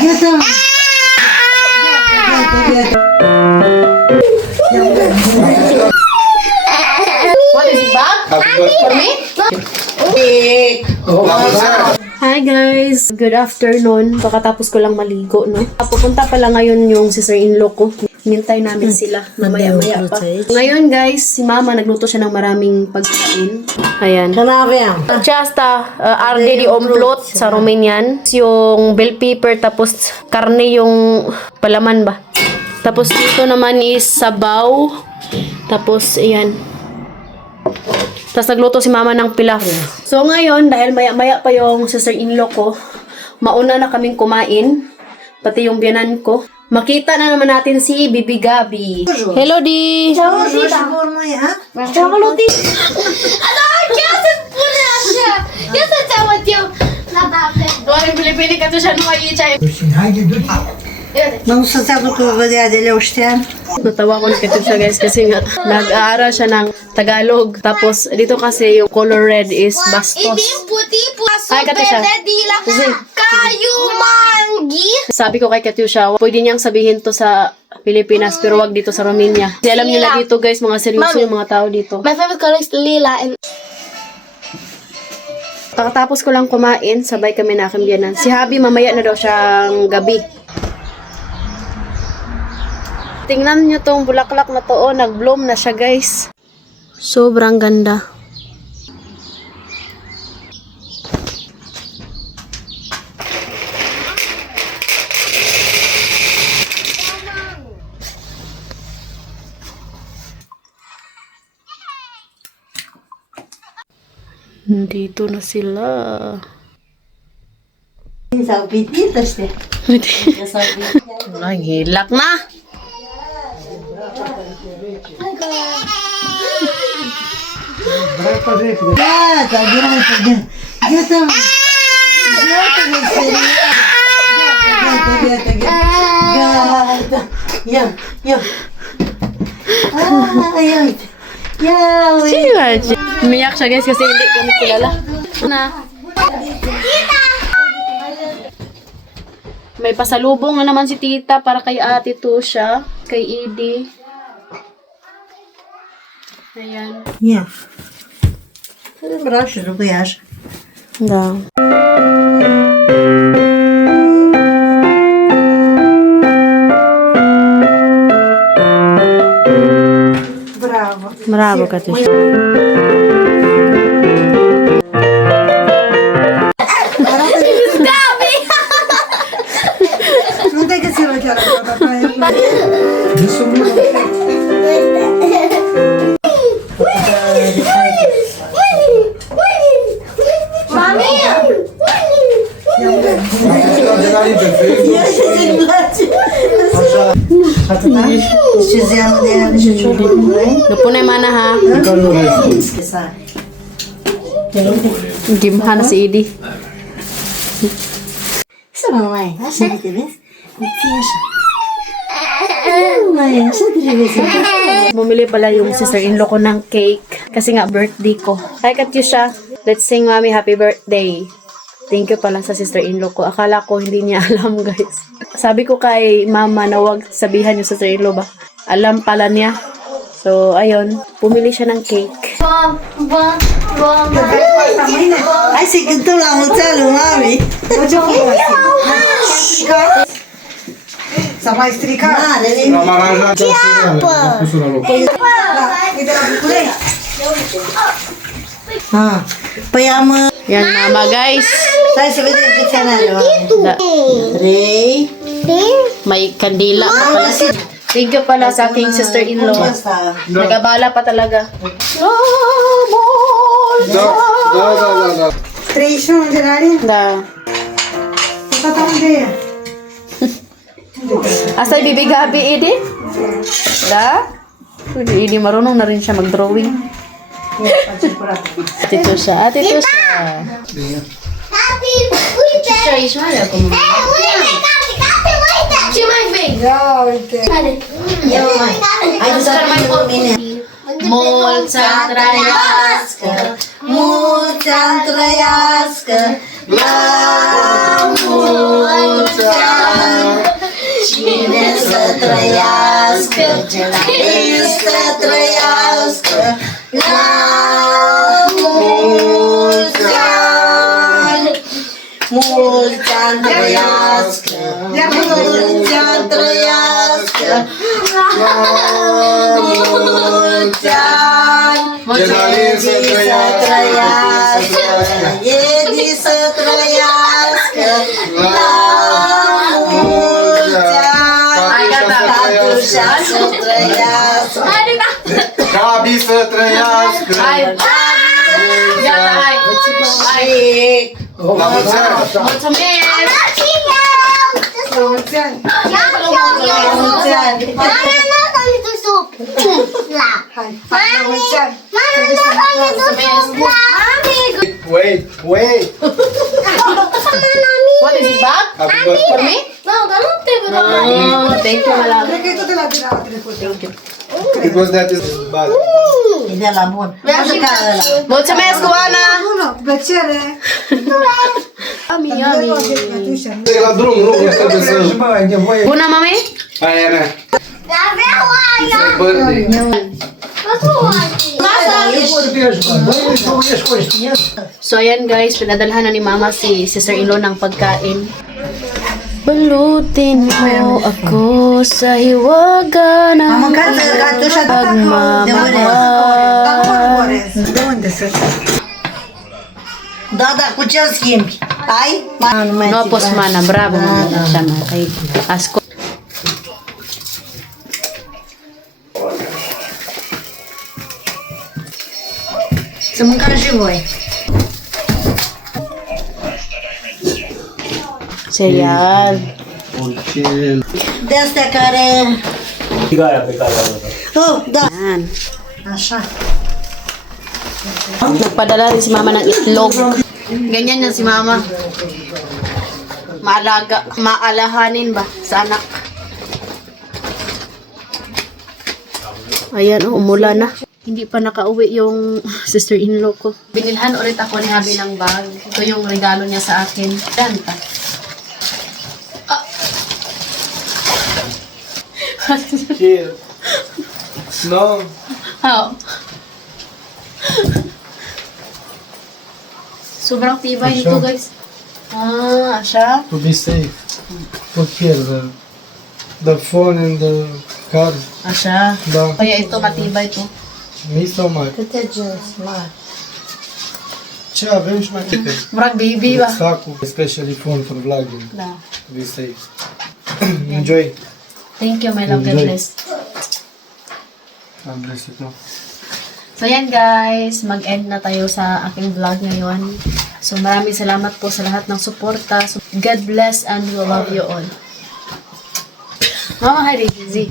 What is it, Bob? For me? Hi guys! Good afternoon. Pagkatapos ko lang maligo, no? Pupunta pala ngayon yung sister-in-law ko. Hintay namin sila. Mamaya-maya pa. Ngayon guys, si Mama nagluto siya ng maraming pagkain. Ayan. Chasta, RD di omplot sa Romanian. Yung bell pepper, tapos karne yung palaman ba? Tapos dito naman is sabaw. Tapos, ayan. Tapos nagluto si Mama ng pilaf. So ngayon, dahil maya-maya pa yung sister-in-law ko, mauna na kaming kumain. Pati yung biyanan ko. Makita na naman natin si Bibi Gabi. Hello, Di! Ciao, Loti! Doar în Filipini, că tu și-a nu mai aici. Nu să-ți aduc vedea de leuștean. Natawa ko ni Katusha guys kasi nga nag-aaral siya ng Tagalog. Tapos dito kasi yung color red is bastos. Hi Katusha. Kayu manggi. Sabi ko kay Katusha, pwede niyang sabihin to sa Pilipinas pero wag dito sa Romania. Kasi alam nila dito guys, mga seryoso yung mga tao dito. My favorite color is lila and Pagkatapos ko lang kumain, sabay kami na biyanan. Si Habi mamaya na daw siyang gabi. Tingnan nyo tong bulaklak na to, oh, nag-bloom na siya guys. Sobrang ganda. Dito na sila. S-au pitit ăștia. Naghilak na. Gata, gata. Gata. Ia. Ia, uite. Ia, uite. Umiyak siya guys kasi hindi kami kilala. Na. May pasalubong na naman si tita para kay ate Tusha, kay Edie. Ayan. Ia. Vreau și rubuiaș. Da. Bravo. Bravo, Katusha. Nu te găsi la chiar acolo. Ia și ți-mi place. Și zeamă de ea și ciocul. Lupunay mana ha. Gimha na si Edie. Să mă mai, așa de te vezi? Ție așa. Mai, așa trebuie să faci. Bumili pala yung sister-in-law ko ng cake kasi nga birthday ko. Hi Katusha, let's sing Mommy happy birthday. Thank you pala sa sister-in-law ko. Akala ko hindi niya alam guys. Sabi ko kay Mama na wag sabihan yung sister-in-law ba. Alam pala niya. So ayun, bumili siya ng cake. Hai să cântăm la mulți ani lui mami. S-a mai stricat. Am aranjat pus la loc. E de la București. Păi am... Yan Mama guys. Hai să vedem câți ani are mami. Da. 3. May kandila pa pala. Thank you pala sa aking sister-in-law. Nagabala pa talaga. Da. 31 de la are? Da. Tata unde e? Asta e Bibi Gabi, Edie? Da? Edie, marunong na rin siya mag-drawing. Ate Tusha, Ate Tusha. Tati, uite! Tusha, ești mai acum. Uite, Tati, uite! Ce mai vei? Ia uite. Ia mai. Hai să mai cu mine. Mulți ani trăiască, Mulți ani trăiască, la mulți ani. Lista Trojanska, Mulțan trăiască, mulțan trăiască, mulțan, Genalin să trăiască, Edi să trăiască, la mulți ani, Tatușa să trăiască, Gabi să trăiască. Gata, hai. La mulți ani. Mulțumesc! mulți ani, mulți ani, mulți ani. Wait, wait. What is it, Bob? Happy birthday. For me? Oh, thank you, Malala. Because that is bad. E de la bun. Așa ca ăla. Mulțumesc, Oana! Plăcere! Yummy, yummy. E la drum, nu trebuie să... Bună, mami? Aia e mea. Birthday. So, ayan guys, pinadalhan na ni Mama si sister-in-law ng pagkain. Balutin mo ako sa hiwaga ng pagmamahal. De unde să? Da, da, cu ce schimbi? Ai? Nu mai No, pos mana, bravo mama siya na kay Asko. Să mâncați și voi. Cereal. De astea care... Oh, da. Yan. Așa. Nagpadala rin si Mama ng itlog. Ganyan yan si Mama. Maalahanin ba sa anak. Ayan, umulan na. Hindi pa nakauwi yung sister-in-law ko. Binilhan ulit ako ni Habi ng bag. Ito yung regalo niya sa akin. Yan pa. Here. No. How? Sobrang tibay nito, guys. Ah, siya? To be safe. Put here the phone and the card. Ah, siya. Da. Kaya ito, matibay to. Mi sau mai? Câte geți mari. Ce avem și mai multe. Murag baby ba? Sacul, especially phone for vlogging. Da. To be safe. Enjoy. Thank you, my love. God Enjoy. bless. God bless you too. So yan guys, mag-end na tayo sa aking vlog ngayon. So maraming salamat po sa lahat ng suporta. So, God bless and we love you all. Mama, hi, Rizzy.